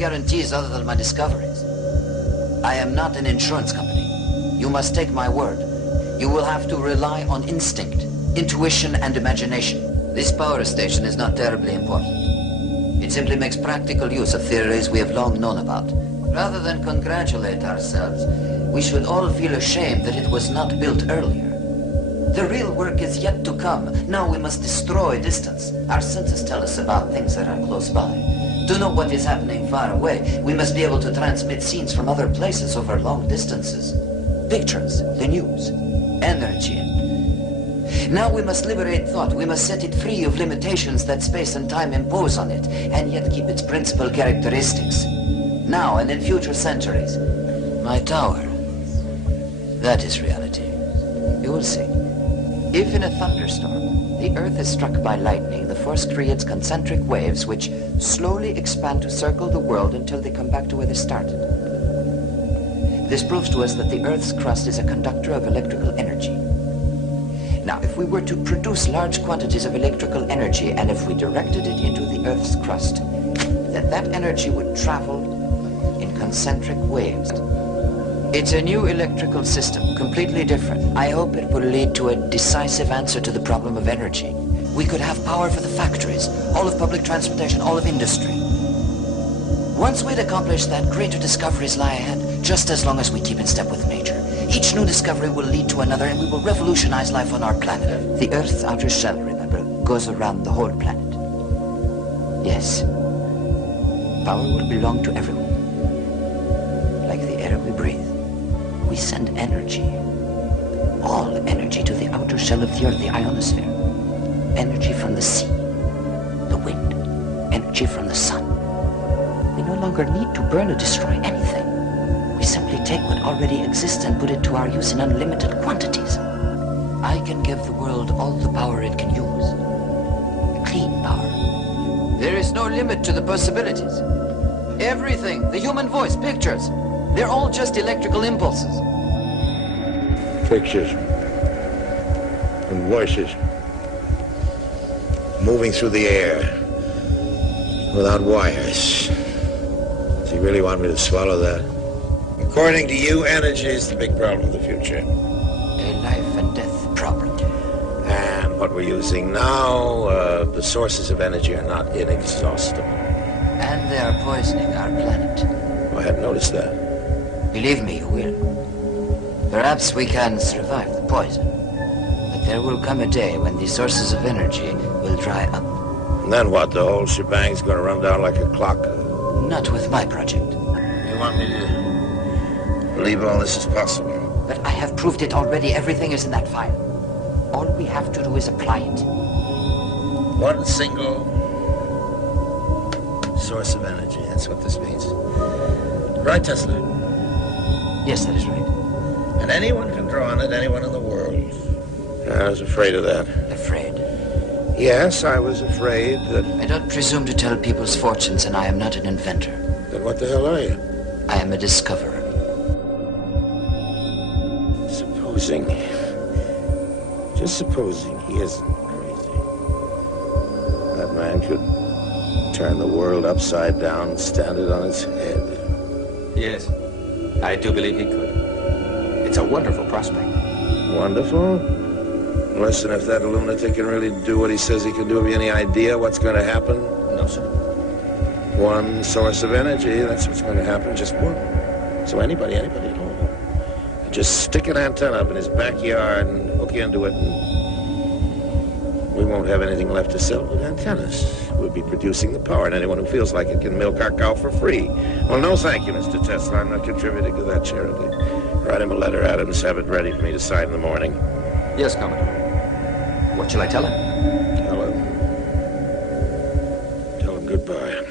guarantees other than my discoveries. I am not an insurance company. You must take my word. You will have to rely on instinct, intuition, and imagination. This power station is not terribly important. It simply makes practical use of theories we have long known about. Rather than congratulate ourselves, we should all feel ashamed that it was not built earlier. The real work is yet to come. Now we must destroy distance. Our senses tell us about things that are close by. To know what is happening far away, we must be able to transmit scenes from other places over long distances. Pictures, the news, energy. Now we must liberate thought. We must set it free of limitations that space and time impose on it, and yet keep its principal characteristics. Now and in future centuries. My tower. That is reality. You will see. If in a thunderstorm, the Earth is struck by lightning, the force creates concentric waves which slowly expand to circle the world until they come back to where they started. This proves to us that the Earth's crust is a conductor of electrical energy. Now, if we were to produce large quantities of electrical energy, and if we directed it into the Earth's crust, then that energy would travel in concentric waves. It's a new electrical system, completely different. I hope it will lead to a decisive answer to the problem of energy. We could have power for the factories, all of public transportation, all of industry. Once we'd accomplished that, greater discoveries lie ahead, just as long as we keep in step with nature. Each new discovery will lead to another, and we will revolutionize life on our planet. The Earth's outer shell, remember, goes around the whole planet. Yes, power will belong to everyone. Like the air we breathe. We send energy, all energy, to the outer shell of the Earth, the ionosphere. Energy from the sea, the wind, energy from the sun. We no longer need to burn or destroy anything. We simply take what already exists and put it to our use in unlimited quantities. I can give the world all the power it can use. Clean power. There is no limit to the possibilities. Everything, the human voice, pictures, they're all just electrical impulses. Pictures and voices moving through the air without wires. Do you really want me to swallow that? According to you, energy is the big problem of the future. A life and death problem. And what we're using now, the sources of energy are not inexhaustible. And they are poisoning our planet. I hadn't noticed that. Believe me, you will. Perhaps we can survive the poison. But there will come a day when these sources of energy will dry up. And then what? The whole shebang's gonna run down like a clock? Not with my project. You want me to believe all this is possible? But I have proved it already. Everything is in that file. All we have to do is apply it. One single source of energy. That's what this means. Right, Tesla? Yes, that is right. And anyone can draw on it, anyone in the world. I was afraid of that. Afraid? Yes, I was afraid that... I don't presume to tell people's fortunes, and I am not an inventor. Then what the hell are you? I am a discoverer. Just supposing he isn't crazy. That man could turn the world upside down and stand it on its head. Yes, I do believe he could. It's a wonderful prospect. Wonderful? Listen, if that lunatic can really do what he says he can do, have you any idea what's going to happen? No, sir. One source of energy, that's what's going to happen, just one. So anybody at all. Just stick an antenna up in his backyard and hook into it, and we won't have anything left to sell but antennas. We'll be producing the power, and anyone who feels like it can milk our cow for free. Well, no thank you, Mr. Tesla. I'm not contributing to that charity. Write him a letter, Adams. Have it ready for me to sign in the morning. Yes, Commodore. What shall I tell him? Tell him goodbye.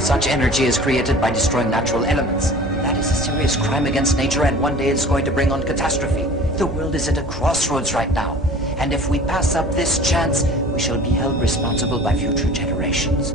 Such energy is created by destroying natural elements. That is a serious crime against nature, and one day it's going to bring on catastrophe. The world is at a crossroads right now, and if we pass up this chance, we shall be held responsible by future generations.